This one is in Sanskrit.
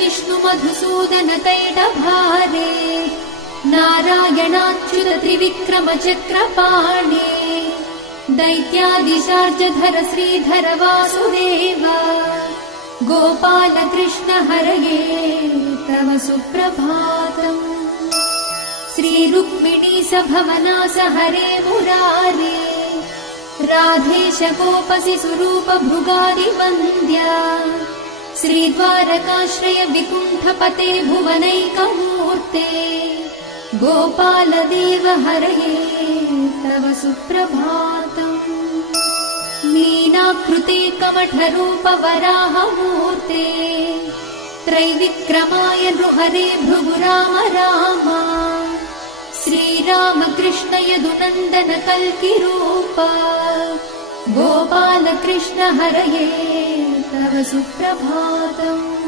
विष्णु मधुसूदन कैटभारे नारायणाच्युत त्रिविक्रम चक्रपाणे दैत्यादिशार्जधर श्रीधर वासुदेव गोपाल कृष्ण हरये तव सुप्रभातम्। श्री रुक्मिणी सभवनास हरे मुरारे राधेश गोपसि स्वरूप भृगादिवन्द्या श्रीद्वारकाश्रय विकुण्ठपते भुवनैकमूर्ते गोपाल देव हरये तव सुप्रभातम्। मीनाकृते कमठरूप वराहमूर्ते त्रैविक्रमाय नृहरे भृगु राम राम श्रीराम कृष्ण यदुनन्दन कल्किरूप गोपाल कृष्ण हरये तव सुप्रभातम्।